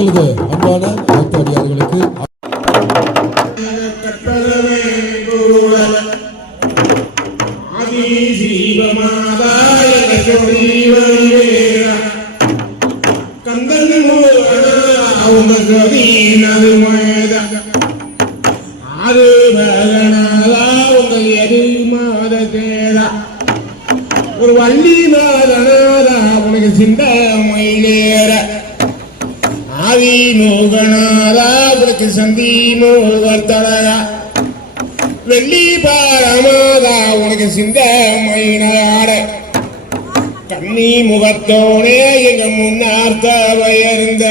எங்களது அன்பான பக்தடியார்களுக்கு ஒரு வண்டி நாதனாதா உனக்கு சிந்த மயிலேற ஆதி மோகனாதா உனக்கு சந்தி மோகர் தலயா வெள்ளி பாரமாதா உனக்கு சிந்த மயினாட கண்ணி முகத்தோனே எங்க முன்னார்த்த வயர்ந்த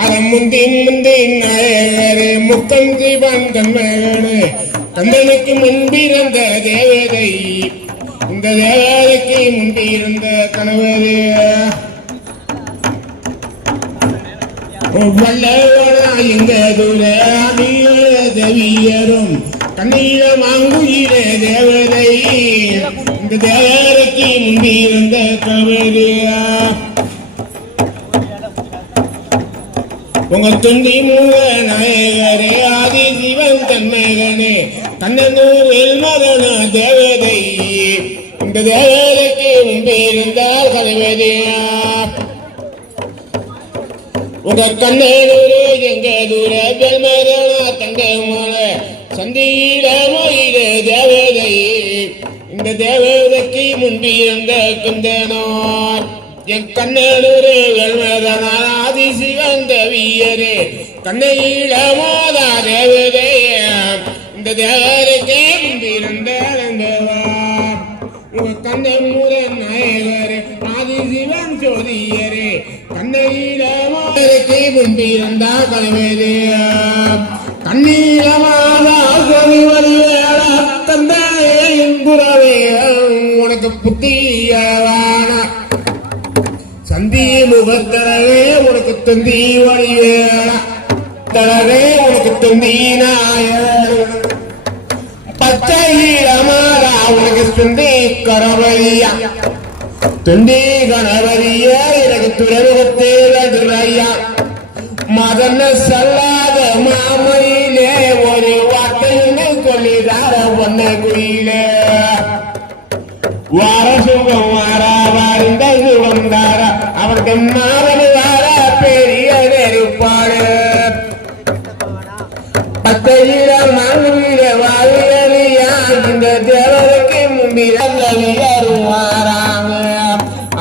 அறம் முந்தின் முந்தின் நாயகரே முக்கன் தீபன் தன்மகனே கந்தனுக்கு முன்பிருந்த தேவதை இந்த தேவதைக்கு முன்பிருந்த கணவரே வல்லவனா எங்க தூர தேவியரும் கண்ணீர மாங்குயிரே தேவதை இந்த தேவதைக்கு முன்பிருந்த கணவரே உங்க தொண்டி மூல நாயகரே ஆதி சிவன் தன்மகனே கண்ணனூரில் மகன தேவதை இந்த தேவதைக்கு முன்பிருந்தால் கலைவதையா உங்க கண்ணனூரு எங்க தூர பெருமகனா தங்க மல சந்தியில மயில தேவதை இந்த தேவதைக்கு முன்பிருந்த குந்தனார் என் கண்ணனூரு வெல்மதனார் ஆதி சிவன் தேவியரே கண்ணையில மோதா தேவதே இந்த தேவதைக்கு முன்பிருந்த உங்க கண்ணனூர நாயகரே ஆதி சிவன் ஜோதியரே கண்ணையில மோதலைக்கு முன்பிருந்தா கலைவேதே கண்ணீர மாதா கவிவலிவேட தந்தையின் புறவே உனக்கு புத்தியவான சந்தி முகத்தழகே உனக்கு தந்தி வழிவேள தழகே உனக்கு தந்தீனாய பச்சை ஈழமாதா உனக்கு தந்தி கணவரியா தந்தி கணவரிய எனக்கு துறைமுகத்தேவையா மதன சொல்லாத மாமையிலே ஒரு வார்த்தையுமே சொல்லிதார ஒன்ன குயிலே வார சுகம் வாராவாருந்த சுகந்தார அவருக்கு மாவனு வார பெரிய நெருப்பாடு பத்தையில மாங்குயில வாழியா இந்த தேவருக்கு முன்பில் வாராங்க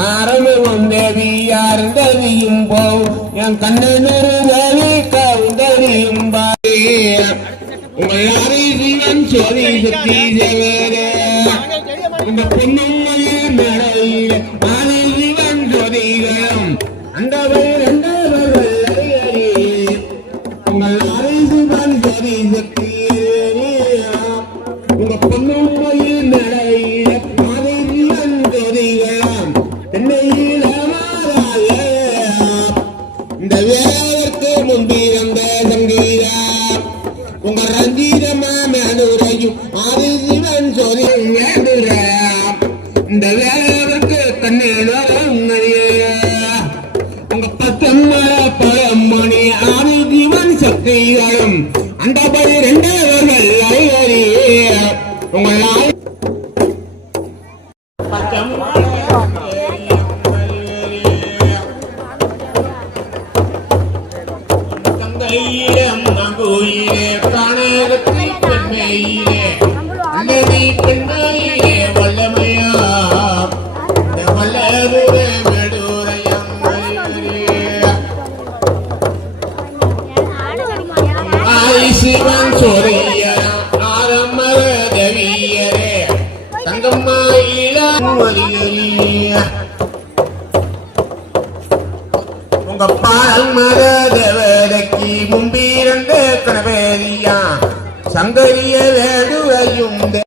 ஆரம்பம் தேவியாருந்ததியும் போம் என் கண்ணனரு கவுந்தரியும் உங்கள் யாரை சிவன் சோதி சக்தி தேவரே இந்த பொன்னும் மேடையில ஆதி சிவன் ஜோதிகளும் அண்டவர் உங்கள் யாரை சிவன் சோதி சக்தி உங்க பொன்னும் மேடையில ஆதி சிவன் ஜோதிகளும் தென்னையில இந்த வேலைக்கு முன்பிருந்த சங்கீரா உங்க ரஞ்சிதமான அனுரையும் ஆதி சிவன் சோதி இந்த வேலைக்கு தன்னிலும் உங்க பத்தம்மல பழமணி ஆதி சிவன் சக்திகளும் அந்த 12 அறிவறிய உங்களால் தங்கையிடம் நகுயிலே காணகத்தை பெண்மையிலே அல்லது பெண்மையிலே வல்லமையா வல்லதுரை மெடுரையம் ஆதி சிவன் சோரிய ஆரம்மர தேவியரே தங்கம்மாயில உங்க பால்மர தேவதைக்கு முன்பிருந்த கணவரியா சங்கரிய வேடுவையும்